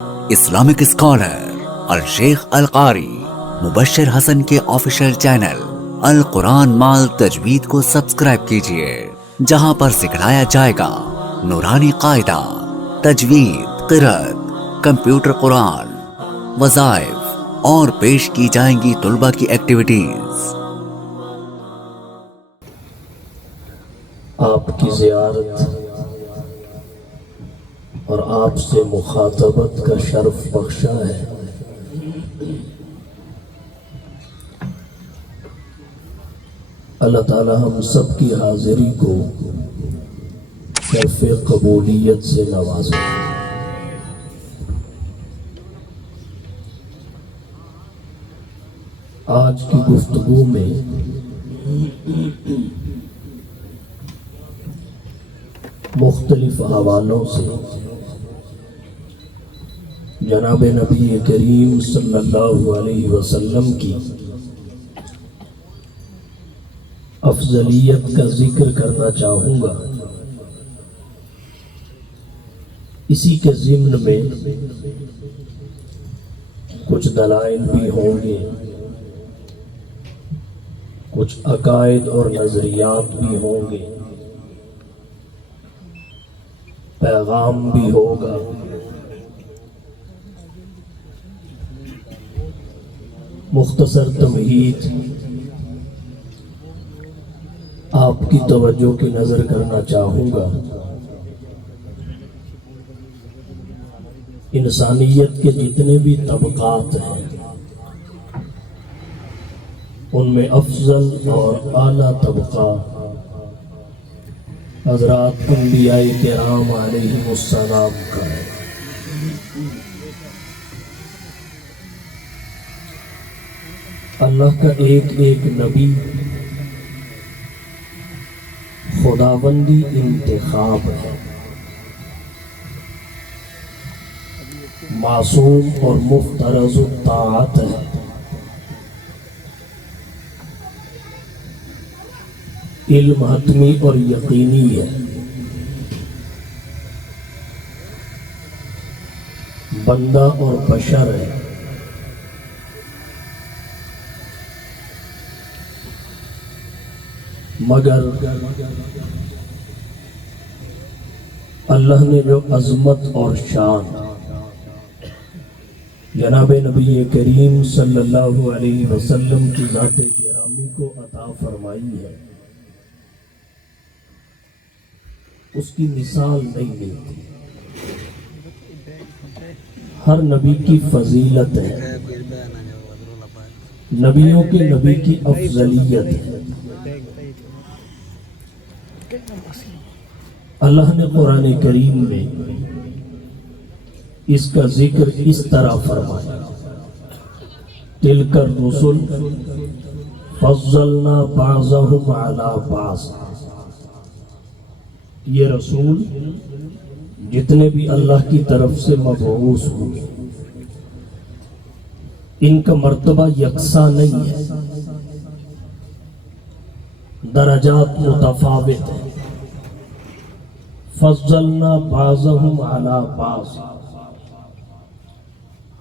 Islamic scholar الشیخ القاری مبشر حسن کے official channel القرآن مال تجوید کو سبسکرائب کیجئے، جہاں پر سکھلایا جائے گا نورانی قاعدہ، تجوید، قرأت، کمپیوٹر قرآن، وظائف اور پیش کی جائیں گی طلبہ کی ایکٹیویٹیز۔ آپ کی زیارت اور آپ سے مخاطبت کا شرف بخشا ہے۔ اللہ تعالی ہم سب کی حاضری کو شرف قبولیت سے نوازے۔ آج کی گفتگو میں مختلف حوالوں سے جناب نبی کریم صلی اللہ علیہ وسلم کی افضلیت کا ذکر کرنا چاہوں گا۔ اسی کے ضمن میں کچھ دلائل بھی ہوں گے، کچھ عقائد اور نظریات بھی ہوں گے، پیغام بھی ہوگا۔ مختصر تمہید آپ کی توجہ کی نظر کرنا چاہوں گا۔ انسانیت کے جتنے بھی طبقات ہیں ان میں افضل اور اعلیٰ طبقہ حضرات انبیاء کرام علیہم السلام کا ہے۔ اللہ کا ایک ایک نبی خداوندی انتخاب ہے، معصوم اور مفترض الطاعت ہے۔ علم حتمی اور یقینی ہے، بندہ اور بشر ہے۔ مگر اللہ نے جو عظمت اور شان جناب نبی کریم صلی اللہ علیہ وسلم کی ذات گرامی کو عطا فرمائی ہے، اس کی مثال نہیں ملتی۔ ہر نبی کی فضیلت ہے، نبیوں کے نبی کی افضلیت ہے۔ اللہ نے قرآن کریم میں اس کا ذکر اس طرح فرمایا، تِلْكَ الرُّسُلُ فَضَّلْنَا بَعْضَهُمْ عَلَى بَعْضٍ۔ یہ رسول جتنے بھی اللہ کی طرف سے مبعوث ہوئے ان کا مرتبہ یکساں نہیں ہے، درجات متفاوت ہیں۔ فضلنا بعضهم على بعض،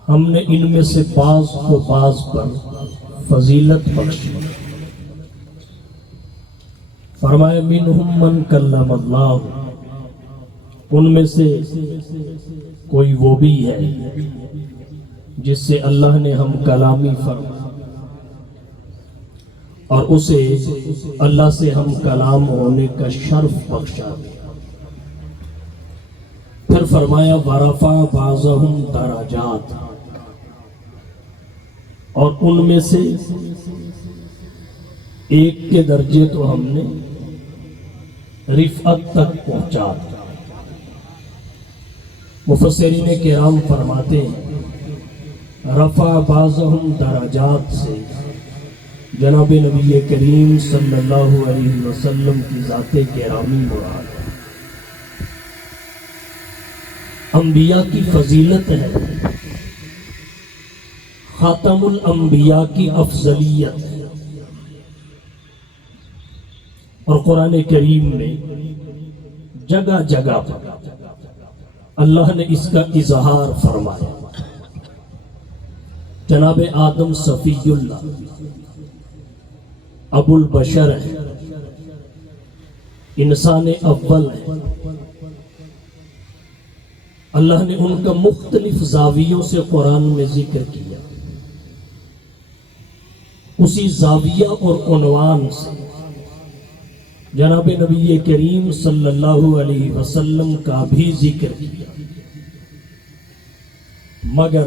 ہم نے ان میں سے بعض کو بعض پر فضیلت بخشی۔ فرمایا منہم من کلم اللہ، ان میں سے کوئی وہ بھی ہے جس سے اللہ نے ہم کلامی فرمایا اور اسے اللہ سے ہم کلام ہونے کا شرف بخشا دیا۔ پھر فرمایا وَرَفَعَ بَعْضَهُمْ دَرَجَاتٍ، اور ان میں سے ایک کے درجے تو ہم نے رفعت تک پہنچا دیا۔ مفسرین کرام فرماتے ہیں رفع بعضهم درجات سے جناب نبی کریم صلی اللہ علیہ وسلم کی ذات گرامی مراد ہے۔ انبیاء کی فضیلت ہے، خاتم الانبیاء کی افضلیت ہے، اور قرآن کریم میں جگہ جگہ پر اللہ نے اس کا اظہار فرمایا۔ جناب آدم صفی اللہ ابو البشر ہے، انسان اول ہے۔ اللہ نے ان کا مختلف زاویوں سے قرآن میں ذکر کیا، اسی زاویہ اور عنوان سے جناب نبی کریم صلی اللہ علیہ وسلم کا بھی ذکر کیا، مگر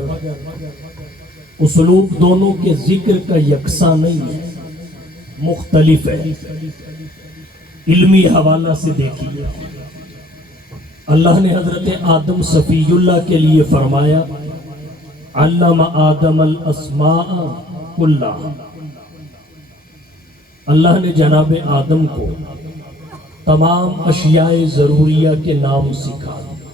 اسلوب دونوں کے ذکر کا یکساں نہیں ہے، مختلف ہے۔ علمی حوالہ سے دیکھیے، اللہ نے حضرت آدم صفی اللہ کے لیے فرمایا علم آدم الاسماء کلھا۔ اللہ نے جناب آدم کو تمام اشیاء ضروریہ کے نام سکھا دیا۔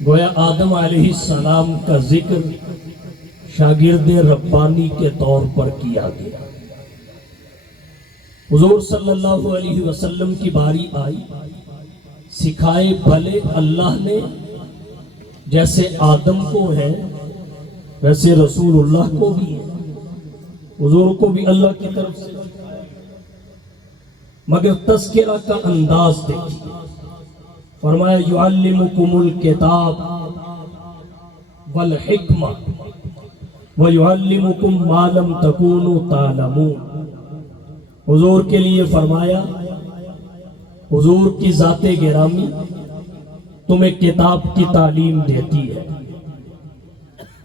گویا آدم علیہ السلام کا ذکر شاگرد ربانی کے طور پر کیا گیا۔ حضور صلی اللہ علیہ وسلم کی باری آئی، سکھائے بھلے اللہ نے جیسے آدم کو ہے ویسے رسول اللہ کو بھی ہے، حضور کو بھی اللہ کی طرف سے، مگر تذکرہ کا انداز دیکھیے۔ فرمایا یعلمکم الکتاب والحکمہ ویعلمکم ما لم تکونوا تعلمون۔ حضور کے لیے فرمایا حضور کی ذات گرامی تمہیں کتاب کی تعلیم دیتی ہے۔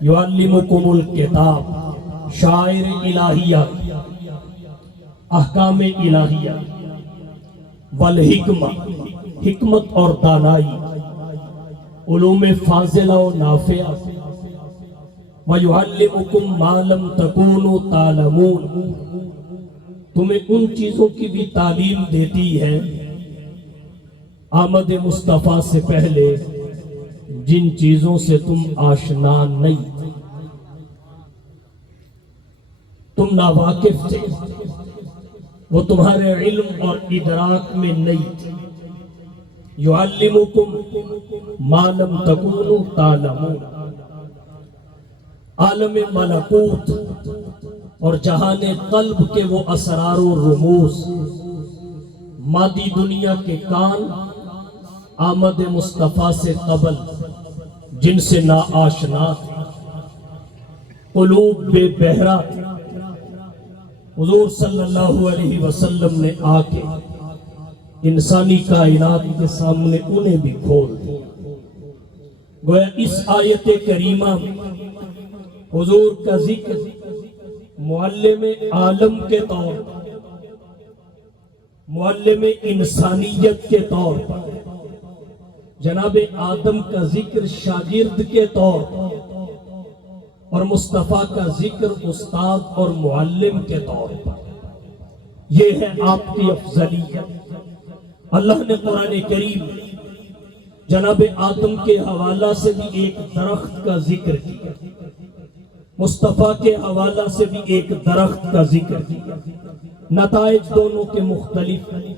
یعلمکم الکتاب شاعر الہیہ، احکام الہیہ، والحکمہ حکمت اور دانائی، علوم فاضلہ و نافعہ، وَيُعَلِّمُكُمْ مَا لَمْ تَكُونُوا تَعْلَمُونَ، تمہیں ان چیزوں کی بھی تعلیم دیتی ہے آمد مصطفیٰ سے پہلے جن چیزوں سے تم آشنا نہیں، تم ناواقف تھے، وہ تمہارے علم اور ادراک میں نہیں تھے۔ یعلمکم ما لم تکونوا تعلمون، عالم ملکوت اور جہان قلب کے وہ اسرار و رموز، مادی دنیا کے کان آمد مصطفیٰ سے قبل جن سے نا آشنا تھے، قلوب بے بہرا تھے، حضور صلی اللہ علیہ وسلم نے آ کے انسانی کائنات کے سامنے انہیں بھی کھول دیا۔ گویا اس آیت کریمہ میں حضور کا ذکر معلم عالم کے طور پر، معلم انسانیت کے طور پر، جناب آدم کا ذکر شاگرد کے طور پر، اور مصطفیٰ کا ذکر استاد اور معلم کے طور پر، یہ ہے آپ کی افضلیت۔ اللہ نے قرآن کریم جناب آدم کے حوالہ سے بھی ایک درخت کا ذکر کیا، مصطفیٰ کے حوالہ سے بھی ایک درخت کا ذکر کیا، نتائج دونوں کے مختلف ہیں۔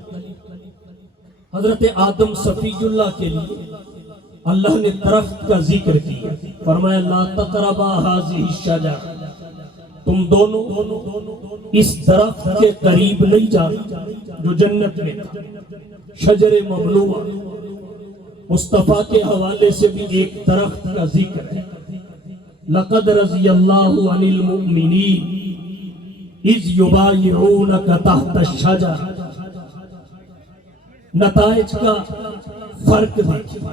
حضرت آدم صفی اللہ کے لیے اللہ نے درخت کا ذکر کیا، فرمایا لا تقربا هذه الشجرہ، تم دونوں اس درخت کے قریب نہیں جانا جو جنت میں تھا، شجر ممنوعہ۔ مصطفیٰ کے حوالے سے بھی ایک درخت کا ذکر ہے، لقد رضی اللہ عن المؤمنین اذ یبایعونک تحت الشجرہ۔ نتائج کا فرق دیکھیں،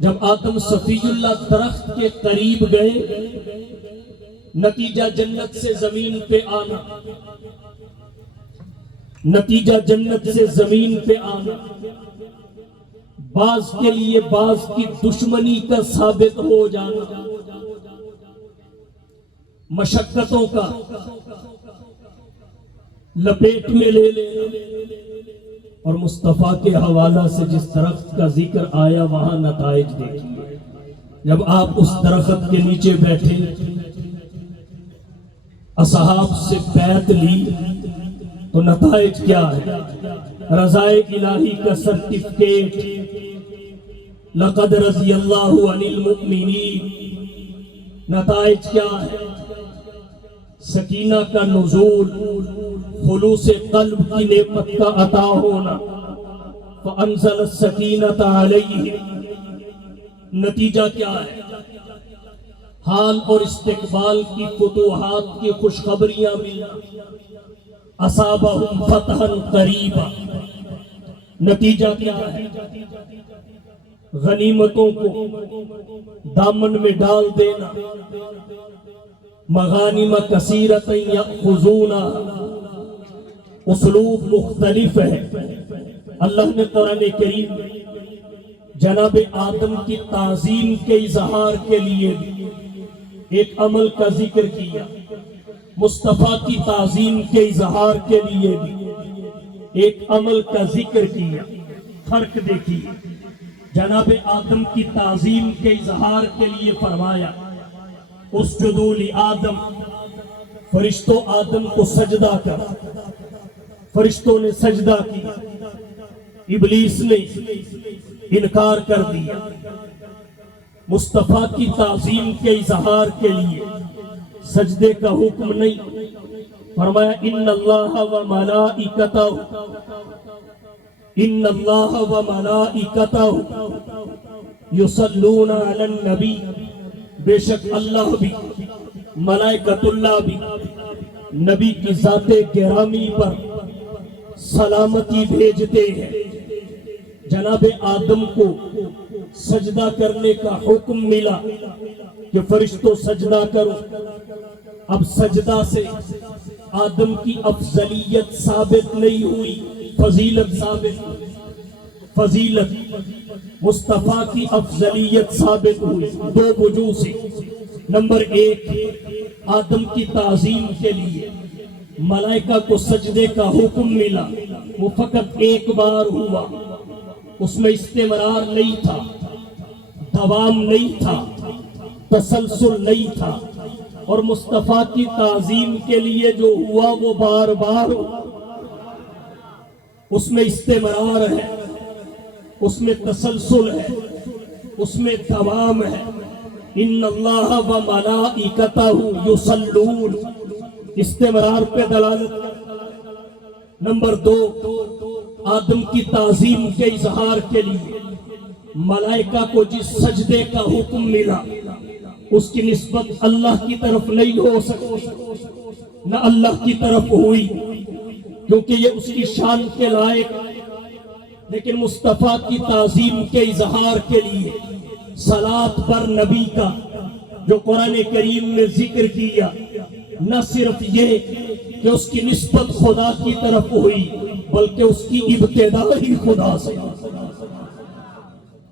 جب آدم صفی اللہ درخت کے قریب گئے، نتیجہ جنت سے زمین پہ آنا، نتیجہ جنت سے زمین پہ آنا بعض کے لیے بعض کی دشمنی کا ثابت ہو جانا، مشقتوں کا لپیٹ میں لے لینا، اور مصطفیٰ کے حوالہ سے جس درخت کا ذکر آیا وہاں نتائج دیکھیے۔ جب آپ اس درخت کے نیچے بیٹھے، اصحاب سے بیعت لی، تو نتائج کیا ہے؟ رضائے الہی کا سرٹیفکیٹ، لقد رضی اللہ عن المؤمنین، نتائج کیا ہے؟ سکینہ کا نزول، خلوص قلب کی نعمت کا عطا ہونا، فانزل السکینۃ علیہم، نتیجہ کیا ہے؟ حال اور استقبال کی فتوحات کی خوشخبریاں ملنا، اصابہم فتحا قریبا، نتیجہ کیا ہے؟ غنیمتوں کو دامن میں ڈال دینا، مغانم کثیرۃ یأخذونها، اسلوب مختلف ہے۔ اللہ نے قرآن کریم جناب آدم کی تعظیم کے اظہار کے لیے ایک عمل کا ذکر کیا، مصطفیٰ کی تعظیم کے اظہار کے لیے بھی ایک عمل کا ذکر کیا۔ فرق دیکھیے، جناب آدم کی تعظیم کے اظہار کے لیے فرمایا اسجدوا لآدم، فرشتوں آدم کو سجدہ کر، فرشتوں نے سجدہ کیا، ابلیس نے انکار کر دیا۔ مصطفیٰ کی تعظیم کے اظہار کے لیے سجدے کا حکم نہیں، فرمایا ان اللہ و ملائکتہ، ان اللہ و ملائکتہ یصلون علی النبی، بے شک اللہ بھی ملائکۃ اللہ بھی نبی کی ذات گرامی پر سلامتی بھیجتے ہیں۔ جناب آدم کو سجدہ کرنے کا حکم ملا کہ فرشتوں سجدہ کرو۔ اب سجدہ سے آدم کی افضلیت ثابت نہیں ہوئی، فضیلت ثابت، فضیلت مصطفیٰ کی افضلیت ثابت ہوئی دو وجوہ سے۔ نمبر ایک، آدم کی تعظیم کے لیے ملائکہ کو سجدے کا حکم ملا، وہ فقط ایک بار ہوا، اس میں استمرار نہیں تھا، دوام نہیں تھا، تسلسل نہیں تھا، اور مصطفیٰ کی تعظیم کے لیے جو ہوا وہ بار بار ہوا، اس میں استمرار ہے، اس میں تسلسل ہے، اس میں دوام ہے۔ ان اللہ و ملائکتہ یصلون، استمرار پہ دلالت۔ نمبر دو، آدم کی تعظیم کے اظہار کے لیے ملائکہ کو جس سجدے کا حکم ملا اس کی نسبت اللہ کی طرف نہیں ہو سکتی، نہ اللہ کی طرف ہوئی، کیونکہ یہ اس کی شان کے لائق۔ لیکن مصطفیٰ کی تعظیم کے اظہار کے لیے صلاۃ پر نبی کا جو قرآن کریم نے ذکر کیا، نہ صرف یہ کہ اس کی نسبت خدا کی طرف ہوئی بلکہ اس کی ابتدا ہی خدا سے۔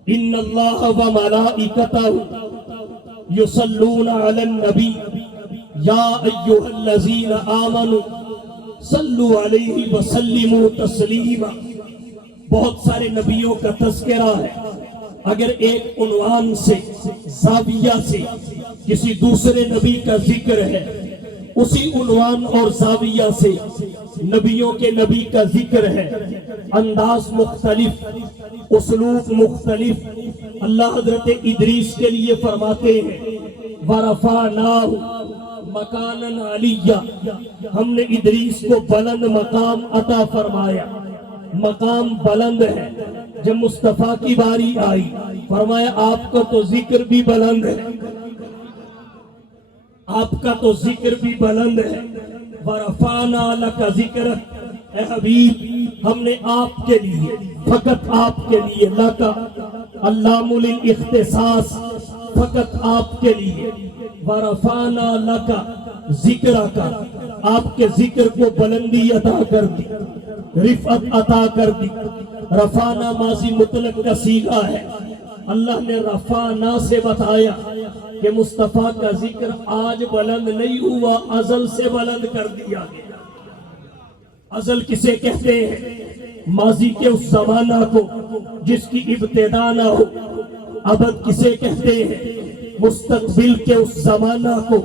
ان اللہ و ملائکتہ یصلون علی النبی یا ایھا الذین آمنوا صلوا علیہ وسلموا تسلیما۔ بہت سارے نبیوں کا تذکرہ ہے، اگر ایک عنوان سے، زاویہ سے کسی دوسرے نبی کا ذکر ہے، اسی عنوان اور زاویہ سے نبیوں کے نبی کا ذکر ہے، انداز مختلف، اسلوب مختلف۔ اللہ حضرت ادریس کے لیے فرماتے ہیں وَرَفَعْنَاهُ مَكَانًا عَلِيًّا، ہم نے ادریس کو بلند مقام عطا فرمایا، مقام بلند ہے۔ جب مصطفیٰ کی باری آئی فرمایا آپ کا تو ذکر بھی بلند ہے، آپ کا تو ذکر بھی بلند ہے۔ وَرَفَعْنَا لَكَ ذِكْرَكَ، اے حبیب ہم نے آپ کے لیے، فقط آپ کے لیے، لَكَ اللام للاختصاص، فقط آپ کے لیے، وَرَفَعْنَا لَكَ ذِكْرَكَ، آپ کے ذکر کو بلندی عطا کر دی، رفعت عطا کر دی۔ رفعنا ماضی مطلق کا صیغہ ہے، اللہ نے رفعنا سے بتایا کہ مصطفیٰ کا ذکر آج بلند نہیں ہوا، ازل سے بلند کر دیا گیا۔ ازل کسے کہتے ہیں؟ ماضی کے اس زمانہ کو جس کی ابتدا نہ ہو۔ ابد کسے کہتے ہیں؟ مستقبل کے اس زمانہ کو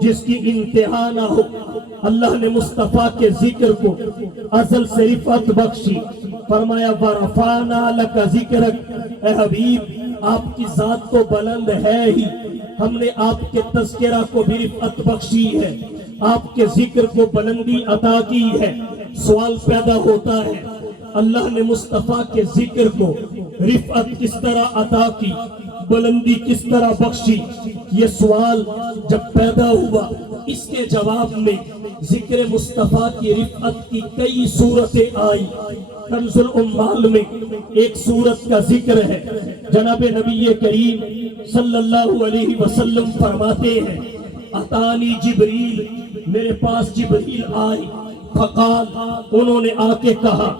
جس کی انتہا نہ ہو۔ اللہ نے مصطفیٰ کے ذکر کو ازل سے رفعت بخشی، فرمایا وَرَفَعْنَا لَكَ ذِكْرَكَ، اے حبیب آپ کی ذات تو بلند ہے ہی، ہم نے آپ کے تذکرہ کو بھی رفعت بخشی ہے، آپ کے ذکر کو بلندی عطا کی ہے۔ سوال پیدا ہوتا ہے اللہ نے مصطفیٰ کے ذکر کو رفعت کس طرح عطا کی، بلندی کس طرح بخشی؟ یہ سوال جب پیدا ہوا اس کے جواب میں ذکر مصطفیٰ کی رفعت کی کئی صورتیں آئی۔ کنز العمال میں ایک صورت کا ذکر ہے، جناب نبی کریم صلی اللہ علیہ وسلم فرماتے ہیں اتانی جبریل، میرے پاس جبریل آئے، فقال، انہوں نے آ کے کہا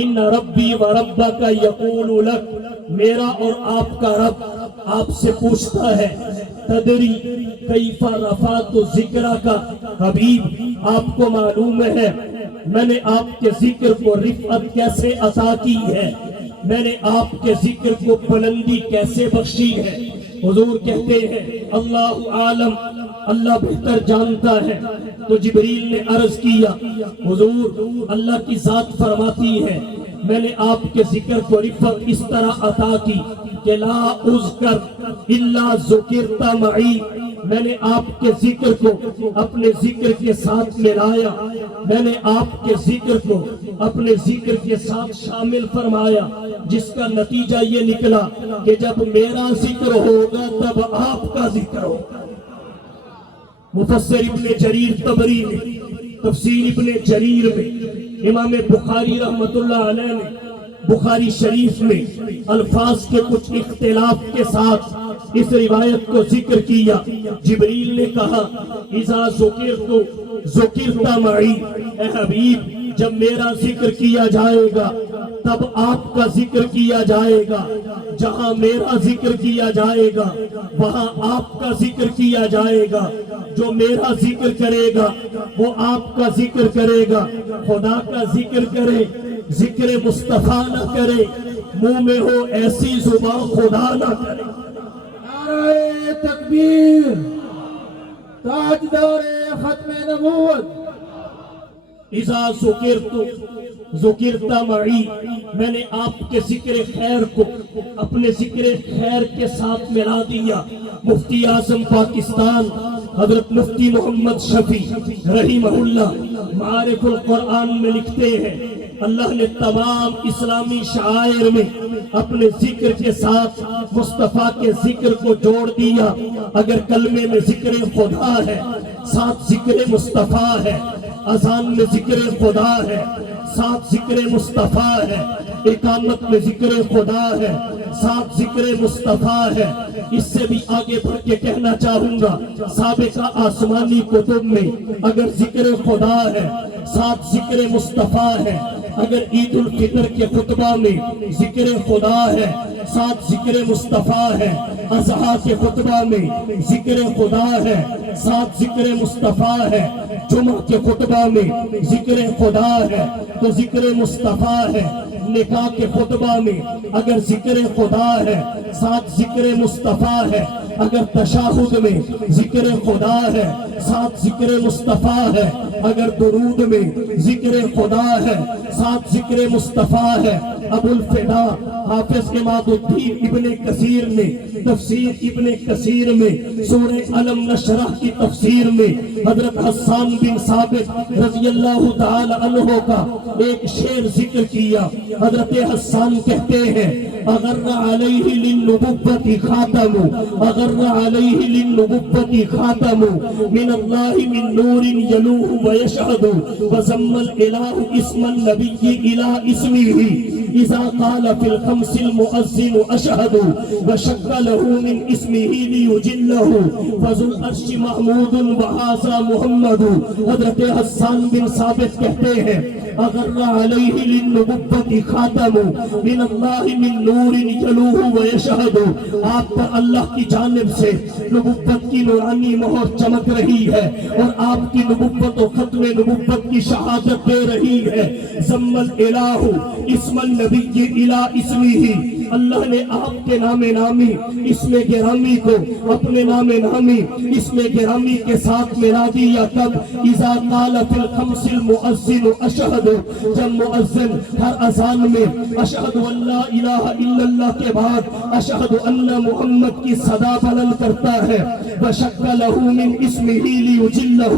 ان ربی و ربک یقول لک، میرا اور آپ کا رب آپ سے پوچھتا ہے تدری کیف رفعت ذکرہ کا، حبیب آپ کو معلوم ہے میں نے آپ کے ذکر کو رفعت کیسے عطا کی ہے، میں نے آپ کے ذکر کو بلندی کیسے بخشی ہے؟ حضور کہتے ہیں اللہ عالم، اللہ بہتر جانتا ہے۔ تو جبریل نے عرض کیا حضور اللہ کی ذات فرماتی ہے میں نے آپ کے ذکر کو رفعت اس طرح عطا کی کہ لا اذکر الا ذکرت معی، میں نے آپ کے ذکر کو اپنے ذکر کے ساتھ ملایا، میں نے آپ کے ذکر کو اپنے ذکر کے ساتھ شامل فرمایا، جس کا نتیجہ یہ نکلا کہ جب میرا ذکر ہوگا تب آپ کا ذکر ہوگا۔ مفسر ابن جریر طبری میں، تفسیر ابن جریر میں، امام بخاری رحمت اللہ علیہ نے بخاری شریف میں الفاظ کے کچھ اختلاف کے ساتھ اس روایت کو ذکر کیا۔ جبریل نے کہا اذا ذکرت معی، اے حبیب جب میرا ذکر کیا جائے گا تب آپ کا ذکر کیا جائے گا، جہاں میرا ذکر کیا جائے گا وہاں آپ کا ذکر کیا جائے گا، جو میرا ذکر کرے گا وہ آپ کا ذکر کرے گا۔ خدا کا ذکر کرے، ذکر مصطفیٰ نہ کرے، منہ میں ہو ایسی زبان خدا نہ کرے۔ نعرہ تکبیر، تاجدار ختم نبوت۔ اذا ذکرت معی، میں نے آپ کے ذکر خیر کو اپنے ذکر خیر کے ساتھ ملا دیا۔ مفتی اعظم پاکستان حضرت مفتی محمد شفیع رحمہ اللہ معارف القرآن میں لکھتے ہیں اللہ نے تمام اسلامی شعائر میں اپنے ذکر کے ساتھ مصطفیٰ کے ذکر کو جوڑ دیا۔ اگر کلمے میں ذکر خدا ہے، ساتھ ذکر مصطفیٰ ہے، اذان میں ذکر خدا ہے، ساتھ ذکر مصطفیٰ ہے، اقامت میں ذکر خدا ہے، ساتھ ذکر مصطفیٰ ہے۔ اس سے بھی آگے بڑھ کے کہنا چاہوں گا سابقہ آسمانی کتب میں اگر ذکر خدا ہے، ساتھ ذکر مصطفیٰ ہے، اگر عید الفطر کے خطبہ میں ذکر خدا ہے، ساتھ ذکر مصطفیٰ ہے، اضحیٰ کے خطبہ میں ذکر خدا ہے، ساتھ ذکر مصطفیٰ ہے، جمعہ کے خطبہ میں ذکر خدا ہے تو ذکر مصطفیٰ ہے، نکاح کے خطبہ میں اگر ذکر خدا ہے ساتھ ذکر مصطفیٰ ہے، اگر تشہد میں ذکر خدا ہے ساتھ ذکر مصطفیٰ ہے، اگر درود میں ذکر خدا ہے ساتھ ذکر مصطفیٰ ہے۔ ابو الفدا حافظ اماد الدین ابن کثیر نے تفسیر ابن کثیر میں سورہ علم نشرح کی تفسیر میں حضرت حسان بن ثابت رضی اللہ تعالی عنہ کا ایک شعر ذکر کیا۔ حضرت حسان کہتے ہیں اغر علیہ للنبوت خاتم، اغر علیہ للنبوت خاتم، من اللہ من نور یلوہ ویشہد، وزم الالہ اسم النبی الى اسمہ، اذا قال فی الخمس المؤذن اشہد، وشک له من اسمہ لیجلہ، فذو العرش محمود وہذا محمد۔ حضرت حسان بن ثابت کہتے ہیں اغر علیہ للنبوت خاتم، من اللہ من نور یلوہ ویشہد، آپ پر اللہ کی جانب سے نبوت کی نورانی مہر چمک رہی ہے اور آپ کی نبوت و ختم نبوت کی شہادت دے رہی ہے۔ ضم الالہ اسم النبی الی اسمہ، اللہ نے آپ کے نام نامی اسم گرامی کو اپنے نام نامی اسم گرامی کے ساتھ ملا دیا کب اذا قال فی الخمس المؤذن اشہد جب مؤذن ہر اذان میں اشہد ان لا الہ الا اللہ کے بعد اشہد ان محمد کی صدا بلند کرتا ہے وشق لہ من اسمہ لیجلہ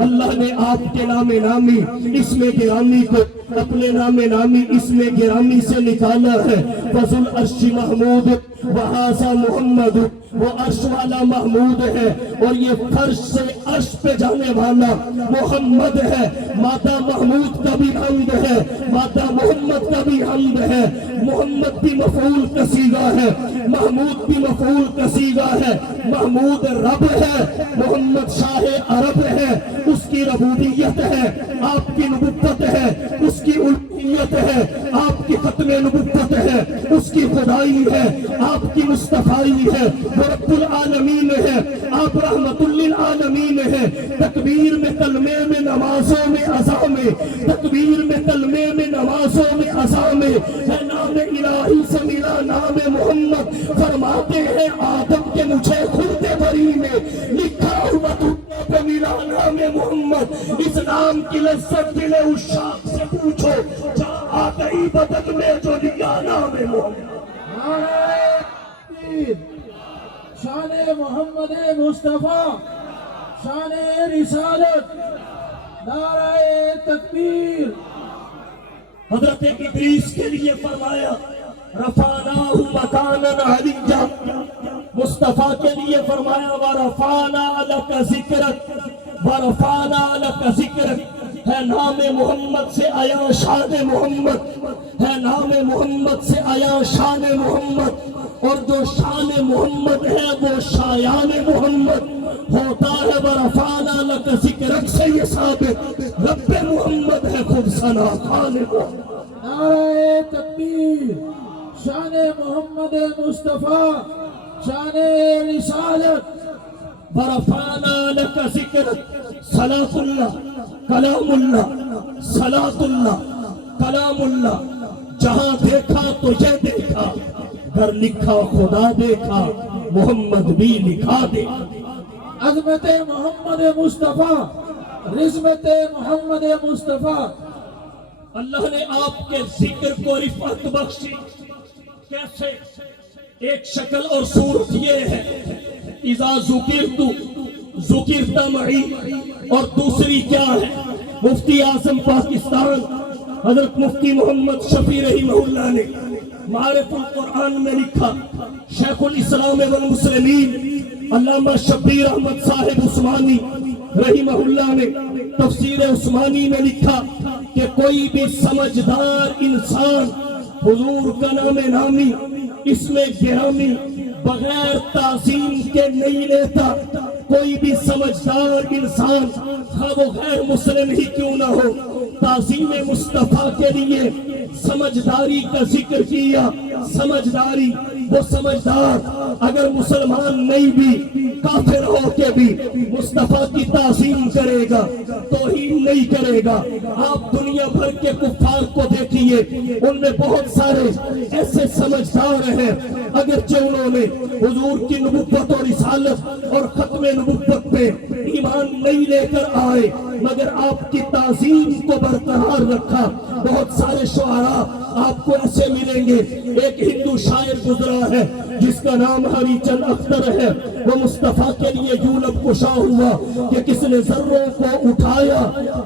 اللہ نے آپ کے نام نامی اسم گرامی کو اپنے نام نامی اسم گرامی سے نکالا ہے فضل عرش محمود وہذا محمد وہ عرش والا محمود ہے اور یہ فرش سے عرش پہ جانے والا محمد ہے مادہ محمود کا بھی حمد ہے مادہ محمد کا بھی حمد ہے محمد بھی مفعول کا صیغہ ہے محمود بھی مفعول کا صیغہ ہے محمود رب ہے محمد شاہ عرب ہے اس کی ربوبیت ہے آپ کی نبوت ہے اس کی الوہیت ہے آپ کی ختم نبوت ہے اس کی خدائی ہے آپ کی مصطفائی ہے وہ رب العالمین ہے آپ رحمت للعالمین ہے تکبیر میں کلمے میں نمازوں میں عزا میں تکبیر میں کلمے میں نمازوں میں عزا میں ہے نام الہی سے ملا نام محمد فرماتے ہیں آدم کے مجھے خلد بری میں لکھا ہوا دنیا پہ ملا نام محمد اس نام کی لذت دل عشاق سے پوچھو جہاں آ گئی بدل میں جو لیا نام محمد نعرہ تکبیر شان محمد مصطفیٰ شان رسالت نعرہ تکبیر حضرت ادریس کے لیے فرمایا رفعناہ مکانا علیہ مصطفیٰ کے لیے فرمایا ورفعنا لک ذکرک ورفعنا لک ذکرک ہے نام محمد سے آیا شان محمد ہے نام محمد سے آیا شان محمد اور جو شان محمد ہے وہ شایان محمد ہوتا ہے ورفعنا لک ذکرک سے یہ ثابت رب محمد ہے خود ثنا خان محمد نعرہ تکبیر شان محمد مصطفیٰ شان رسالت ورفعنا لک ذکرک صلاۃ اللہ کلام اللہ صلاۃ اللہ کلام اللہ جہاں دیکھا تو یہ دیکھا گھر لکھا خدا دیکھا محمد بھی لکھا دے عظمت محمد مصطفیٰ رزمت محمد مصطفیٰ اللہ نے آپ کے ذکر کو رفعت بخشی کیسے ایک شکل اور صورت یہ ہے اذا ذکرت ذکرت معی اور دوسری کیا ہے مفتی اعظم پاکستان حضرت مفتی محمد شفیع رحمہ اللہ نے معارف القرآن میں لکھا شیخ الاسلام والمسلمین علامہ شبیر احمد صاحب عثمانی رحمہ اللہ نے تفسیر عثمانی میں لکھا کہ کوئی بھی سمجھدار انسان حضور کا نام نامی اسم گرامی بغیر تعظیم کے نہیں لیتا کوئی بھی سمجھدار انسان وہ غیر مسلم ہی کیوں نہ ہو تعظیم مصطفیٰ کے لیے سمجھداری کا ذکر کیا سمجھداری وہ سمجھدار اگر مسلمان نہیں بھی کافر ہو کے بھی مصطفیٰ کی تعظیم کرے گا توہین نہیں کرے گا آپ دنیا بھر کے کفار کو دیکھیے ان میں بہت سارے ایسے سمجھدار ہیں اگرچہ انہوں نے حضور کی نبوت اور رسالت اور ختم نبوت پہ ایمان نہیں لے کر آئے مگر آپ کی تعظیم کو برقرار رکھا بہت سارے شعراء آپ کو ایسے ملیں گے ایک ہندو شاعر گزرا ہے جس کا نام ہری چند اختر ہے وہ مصطفیٰ کے لیے یوں لب کشا ہوا کہ کس نے ذروں کو اٹھایا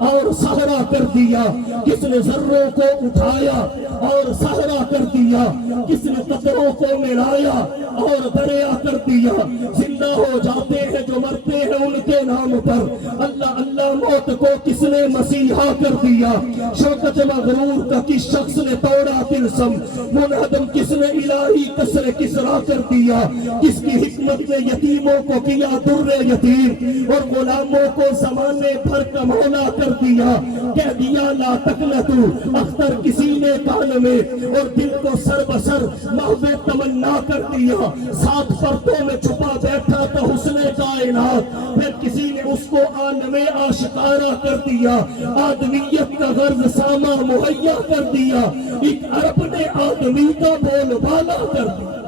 اور صحرا کر دیا کس نے ذروں کو اٹھایا اور صحرا کر دیا کس نے قطروں کو ملایا اور دریا کر دیا زندہ ہو جاتے ہیں جو مرتے ہیں ان کے نام پر اللہ اللہ موت کو کس نے مسیحا کر دیا شوکت مغرور کا کس شخص نے توڑا تلسم منہدم کس نے الہی کسر کسرا کر دیا کس کی حکمت نے یتیموں کو کیا در یتیم اور غلاموں کو زمانے بھر کا مولا کر دیا کہہ دیا لا تقنطوا اختر کسی نے کان میں اور دل کو سر بسر محو تمنا کر دیا ساتھ پردوں میں چھپا بیٹھا تھا حسن کائنات پھر کسی نے اس کو عالم آشکارا کر دیا، آدمیت کا غرض ساما مہیا کر دیا، ایک عرب نے آدمی کا بول بالا کر دیا۔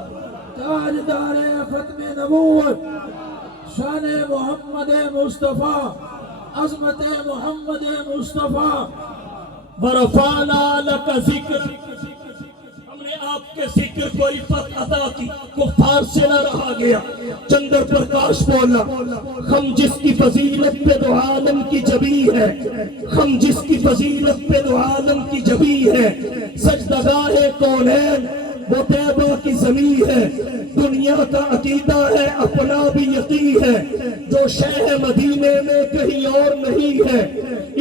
تاجدار ختم نبوت شان محمد مصطفیٰ، عظمت محمد مصطفیٰ، ورفعنا لک ذکر، ہم نے آپ کے ذکر کو عفت عطا کی، کفار سے نہ رہا گیا۔ چندر پرکاش بولا، ہم جس کی فضیلت پہ دو عالم کی جبی ہے، ہم جس کی فضیلت پہ دو عالم کی جبی ہے، سجدگاہ کونین وہ طیبہ کی زمین ہے، دنیا کا عقیدہ ہے اپنا بھی یقین ہے، جو شہ مدینے میں کہیں اور نہیں ہے،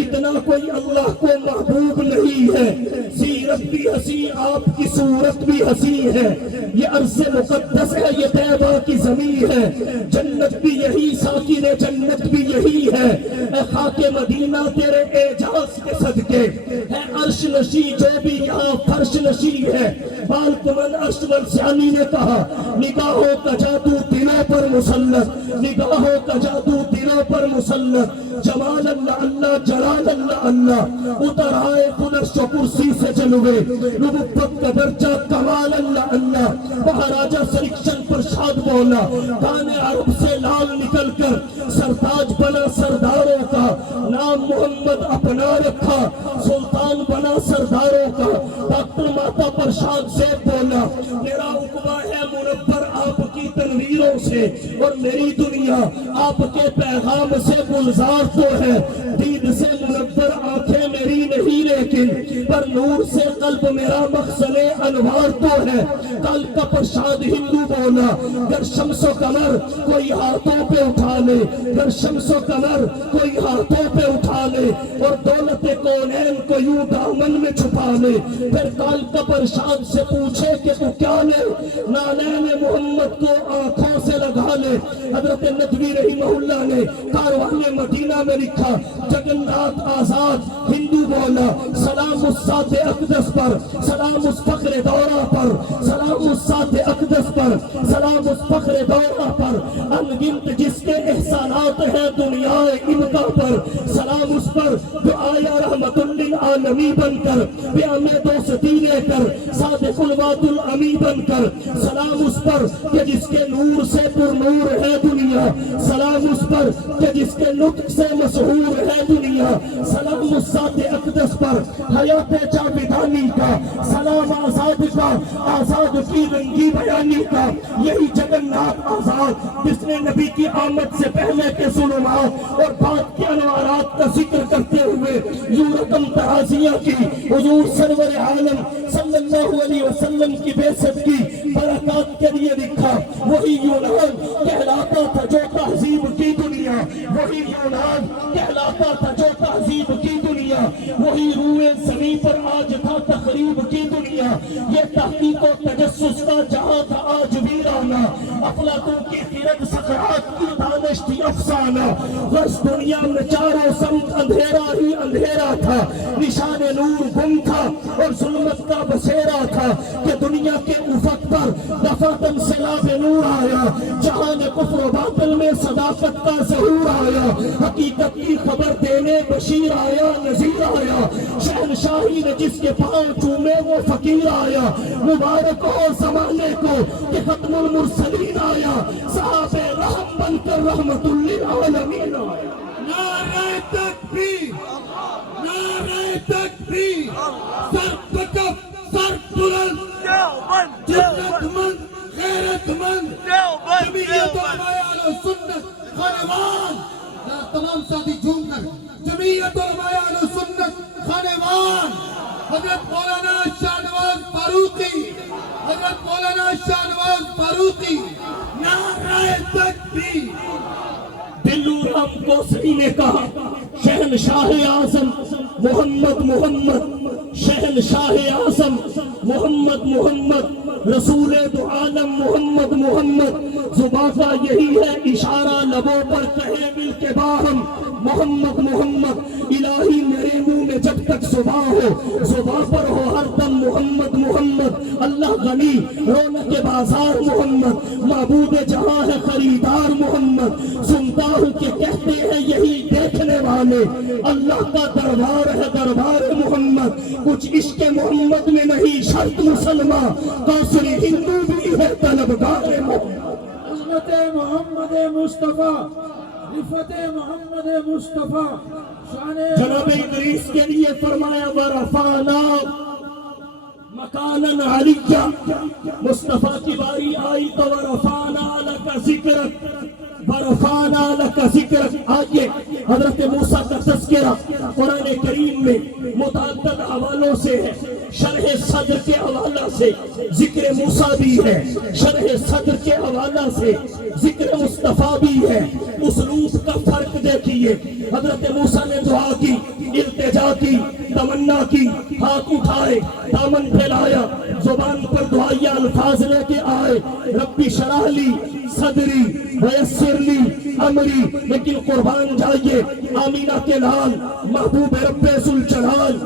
اتنا کوئی اللہ کو محبوب نہیں ہے، سیرت بھی حسین آپ کی صورت بھی حسین ہے، یہ عرض مقدس ہے، یہ طیبہ کی زمین ہے، جنت بھی یہی ساکن جنت بھی یہی ہے، اے خاک مدینہ تیرے اعجاز کے صدقے ہے عرش نشی جو بھی یہاں فرش نشی ہے۔ بالکمن اشور سیانی نے کہا، نگاہوں کا جادو دلوں پر مسلط، نگاہوں کا جادو دلوں پر مسلط، جمال اللہ اللہ جلال اللہ اللہ، اتر آئے خدش جو کرسی سے جلوے، نبوت کا درجہ کمال اللہ اللہ، مہاراجہ سلیکشن پر شاد بولا، کانے عرب سے لال نکل کر سرتاج بنا سرداروں کا، نام محمد اپنا رکھا سلطان بنا سرداروں کا۔ ڈاکٹر ماتا پرشاد سے بولا، میرا عقبہ ہے منور آپ کی تنویروں سے، اور میری دنیا آپ کے پیغام سے گلزار تو ہے، دید سے منور آنکھیں میری نہیں لیکن پر نور سے قلب میرا مخزن انوار تو ہے۔ کل کا پرشاد ہندو بولا، گر شمس و قمر کوئی ہاتھوں پہ اٹھا لے، گر شمس و قمر کوئی ہاتھوں پہ اٹھا لے، اور دولت کونین کو یوں دامن میں چھپا لے، پھر کال کا پرشاد سے پوچھے کہ تو کیا لے، نالین محمد کو آنکھوں سے لگا لے۔ حضرت ندوی رحمہ اللہ نے کاروان مدینہ میں لکھا، جگن ناتھ آزاد ہندو بولا، سلام اس ذات اقدس پر، سلام اس فخر دورہ پر، سلام اس ذات اقدس پر، سلام اس فخر دورہ پر، انگنت جس کے احسانات ہیں دنیا امکا پر، سلام اس پر جو آیا رحمت للعالمی بن کر، بیان دوستی لے کر، صادق الوعد الامی بن کر، سلام اس پر کہ جس کے نور سے پر نور ہے دنیا، سلام اس پر کہ جس کے نطق سے مسحور ہے دنیا، سلام اس ذات اقدس پر حیات جاویدانی کا، سلام آزاد کا، آزاد کی رنگی بیانی کا، یہی جگن ناتھ آزاد جس نے نبی کی آمد سے پہلے کے ظلمات اور بعد کے انوارات کا ذکر کرتے ہوئے یوں رقم تعازیہ کی، حضور سرور عالم صلی اللہ علیہ وسلم کی بعثت کی برکات کے لیے لکھا، وہی یونان کہلاتا تھا جو تہذیب کی دنیا، وہی یونان کہلاتا تھا جو تہذیب کی دنیا، وہی روئے زمین پر آج تھا تخریب کی دنیا، یہ تحقیق و تجسس کا جہاں تھا آج ویرانہ، افلاطون کی خرد سقراط کی دانش تھی افسانہ، بس دنیا میں چاروں سمت اندھیرا ہی اندھیرا تھا، نشان نور گم تھا اور ظلمت کا بسیرا تھا، کہ دنیا کے افق پر دفعتاً سیلاب نور آیا، جہان کفر و باطل میں صداقت کا ظہور آیا، حقیقت کی خبر دینے بشیر آیا نذیر آیا، شہنشاہی نے جس کے پاؤں چومے وہ فقیر آیا، مبارک ہو زمانے کو کہ ختم المرسلین آیا، صحابہ رحم بن کر رحمت للعالمین آیا۔ نعرہ تکبیر، نعرہ تکبیر، سر پکف سر بلند، جنت مند غیرت مند، جمعیت علماء اہل سنت خانوان، تمام ساتھی جھوم کر جمعیت علماء اہل سنت خانوان، حضرت مولانا شاہ نواز فاروقی، حضرت مولانا شاہ نواز فاروقی، نعرہ تکبیر۔ دلور ہم کوسری نے کہا، شہنشاہ اعظم محمد محمد، شہنشاہ اعظم محمد محمد، رسول دو عالم محمد محمد، زباں کا یہی ہے اشارہ لبوں پر کہے مل کے باہم محمد محمد، الہی میرے منہ میں جب تک زباں ہو، زباں پر ہو ہر دم محمد محمد، اللہ غنی رونق بازار محمد، معبود جہاں ہے خریدار محمد، سنتا ہوں کہ کہتے ہیں یہ والے، اللہ کا دربار ہے دربار محمد، کچھ عشق محمد میں نہیں شرط مسلمان، کوثری ہندو بھی ہے طلبگار محمد۔ عظمت محمد مصطفیٰ، رفت محمد مصطفیٰ، شان جناب ادریس کے لیے فرمایا ورفعنا مکانا علیہ، مصطفیٰ کی باری آئی تو ورفعنا لک ذکرک، ورفعنا لک ذکرک۔ آئیے حضرت موسیٰ کا تذکرہ قرآن کریم میں متعدد حوالوں سے ہے، شرح صدر کے حوالہ سے ذکر موسیٰ بھی ہے، شرح صدر کے حوالہ سے ذکر مصطفیٰ بھی ہے۔ اسلوب کا فرق دیکھیے، حضرت موسیٰ نے دعا کی، التجا کی، تمنا کی، ہاتھ اٹھائے، دامن پھیلایا، زبان پر دعائیہ الفاظ لے کے آئے، ربی شرح لی صدری ویسر لی امری۔ لیکن قربان جائیے آمینہ کے لال محبوب رب ذوالجلال